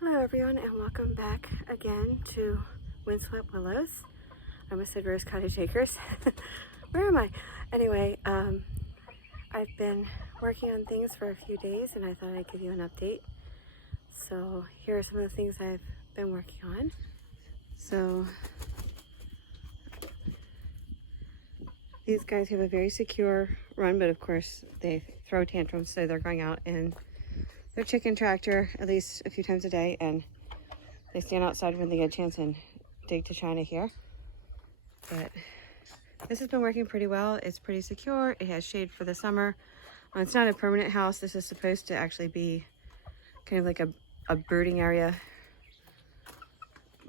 Hello everyone and welcome back again to Windswept Willows. I almost said Rose Cottage Acres. Where am I? Anyway, I've been working on things for a few days and I thought I'd give you an update. So here are some of the things I've been working on. So these guys have a very secure run, but of course they throw tantrums, so they're going out in their chicken tractor at least a few times a day, and they stand outside when they get a chance and dig to China here. But this has been working pretty well. It's pretty secure. It has shade for the summer. It's not a permanent house. This is supposed to actually be kind of like a birding area.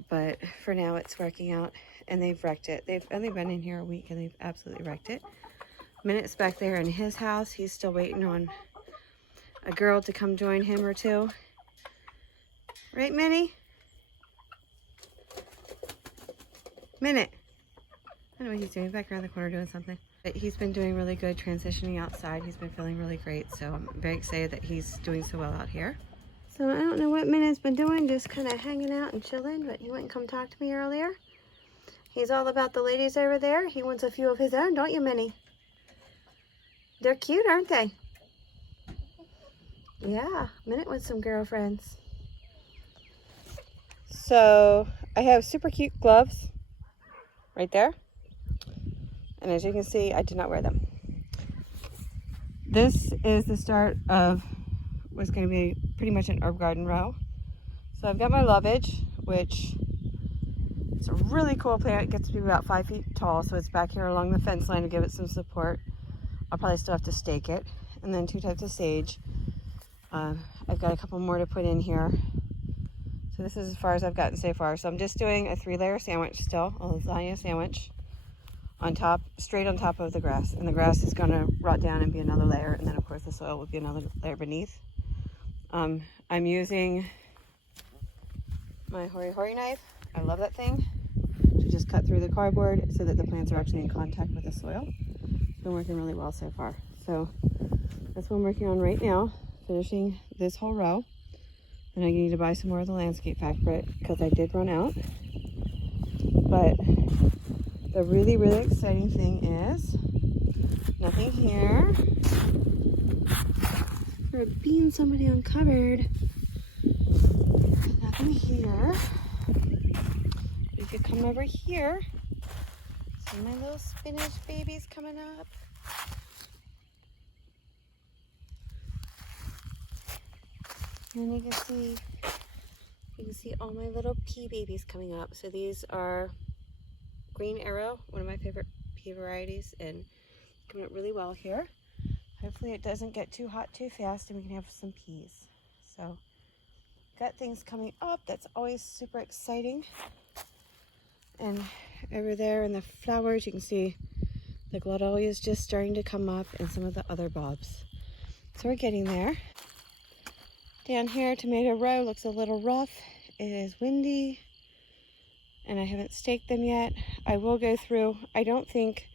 But for now it's working out, and they've wrecked it. They've only been in here a week and they've absolutely wrecked it. Minutte's back there in his house. He's still waiting on a girl to come join him or two. Right, Minnie? Minute. I don't know what he's doing. He's back around the corner doing something. But he's been doing really good transitioning outside. He's been feeling really great. So I'm very excited that he's doing so well out here. So I don't know what Minnie's been doing, just kind of hanging out and chilling, but he wouldn't come talk to me earlier. He's all about the ladies over there. He wants a few of his own, don't you, Minnie? They're cute, aren't they? Yeah, Minute wants some girlfriends. So I have super cute gloves right there. And as you can see, I did not wear them. This is the start of what's going to be pretty much an herb garden row. So I've got my lovage, which is a really cool plant. It gets to be about 5 feet tall, so it's back here along the fence line to give it some support. I'll probably still have to stake it. And then 2 types of sage. I've got a couple more to put in here. So this is as far as I've gotten so far. So I'm just doing a 3-layer sandwich still, a lasagna sandwich on top, straight on top of the grass. And the grass is going to rot down and be another layer. And then of course the soil will be another layer beneath. I'm using my Hori Hori knife. I love that thing. To just cut through the cardboard so that the plants are actually in contact with the soil. It's been working really well so far. So that's what I'm working on right now, finishing this whole row. And I need to buy some more of the landscape fabric because I did run out. But the really, really exciting thing is nothing here. For a bean somebody uncovered. Nothing here. You could come over here. See my little spinach babies coming up. And you can see all my little pea babies coming up. So these are Green Arrow, one of my favorite pea varieties, and coming up really well here. Hopefully it doesn't get too hot too fast and we can have some peas. So got things coming up. That's always super exciting. And over there in the flowers, you can see the gladiolus is just starting to come up and some of the other bulbs. So we're getting there. Down here, tomato row looks a little rough. It is windy and I haven't staked them yet. I will go through. I don't think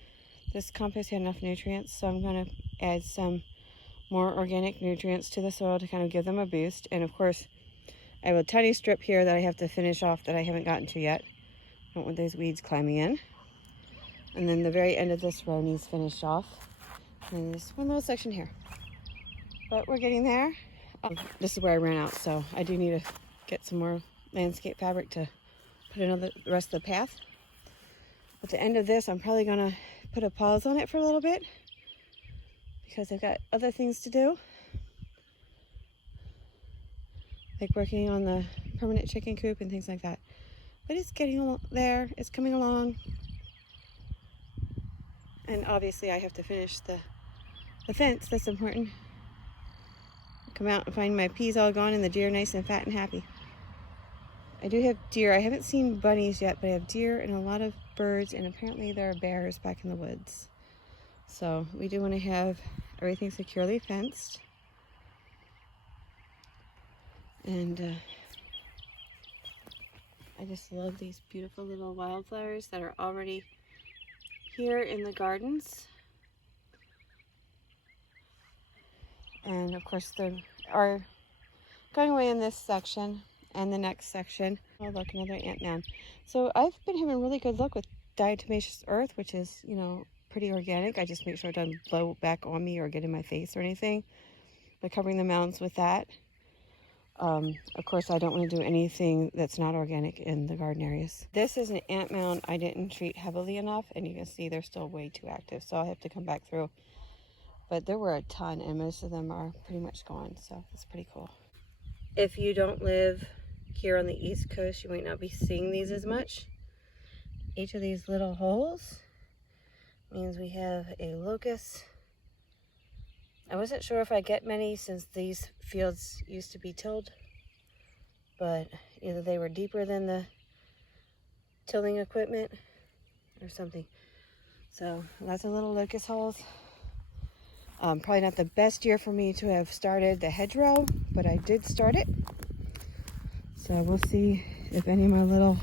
this compost had enough nutrients, so I'm going to add some more organic nutrients to the soil to kind of give them a boost. And of course, I have a tiny strip here that I have to finish off that I haven't gotten to yet. I don't want those weeds climbing in. And then the very end of this row needs finished off. And there's one little section here. But we're getting there. This is where I ran out, so I do need to get some more landscape fabric to put in the rest of the path. At the end of this, I'm probably going to put a pause on it for a little bit because I've got other things to do, like working on the permanent chicken coop and things like that. But it's getting along there. It's coming along. And obviously I have to finish the fence. That's important. Come out and find my peas all gone and the deer nice and fat and happy. I do have deer. I haven't seen bunnies yet, but I have deer and a lot of birds, and apparently there are bears back in the woods. So we do want to have everything securely fenced. And I just love these beautiful little wildflowers that are already here in the gardens. And of course they are going away in this section, and the next section. Oh look, another ant mound. So I've been having really good luck with diatomaceous earth, which is, you know, pretty organic. I just make sure it doesn't blow back on me or get in my face or anything by covering the mounds with that. Of course, I don't want to do anything that's not organic in the garden areas. This is an ant mound I didn't treat heavily enough, and you can see they're still way too active, so I'll have to come back through. But there were a ton, and most of them are pretty much gone, so it's pretty cool. If you don't live here on the East Coast, you might not be seeing these as much. Each of these little holes means we have a locust. I wasn't sure if I get many since these fields used to be tilled, but either they were deeper than the tilling equipment or something. So lots of little locust holes. Probably not the best year for me to have started the hedgerow, but I did start it. So we'll see if any of my little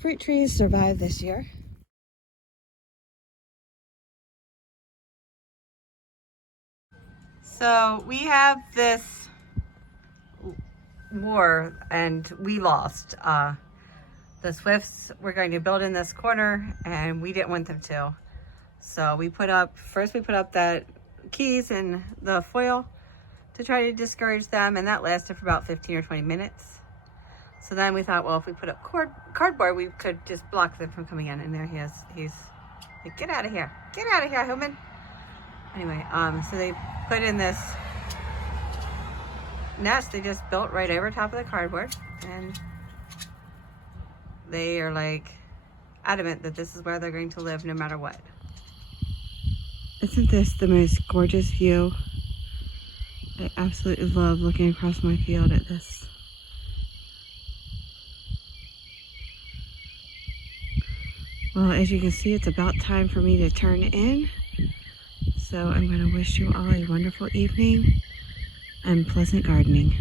fruit trees survive this year. So we have this war and we lost. The Swifts were going to build in this corner and we didn't want them to. So we put up that keys and the foil to try to discourage them, and that lasted for about 15 or 20 minutes. So then we thought, well, if we put up cardboard, we could just block them from coming in. And there he is. He's like, get out of here. Get out of here, human. Anyway, so they put in this nest they just built right over top of the cardboard, and they are like adamant that this is where they're going to live no matter what. Isn't this the most gorgeous view? I absolutely love looking across my field at this. Well, as you can see, it's about time for me to turn in. So I'm going to wish you all a wonderful evening and pleasant gardening.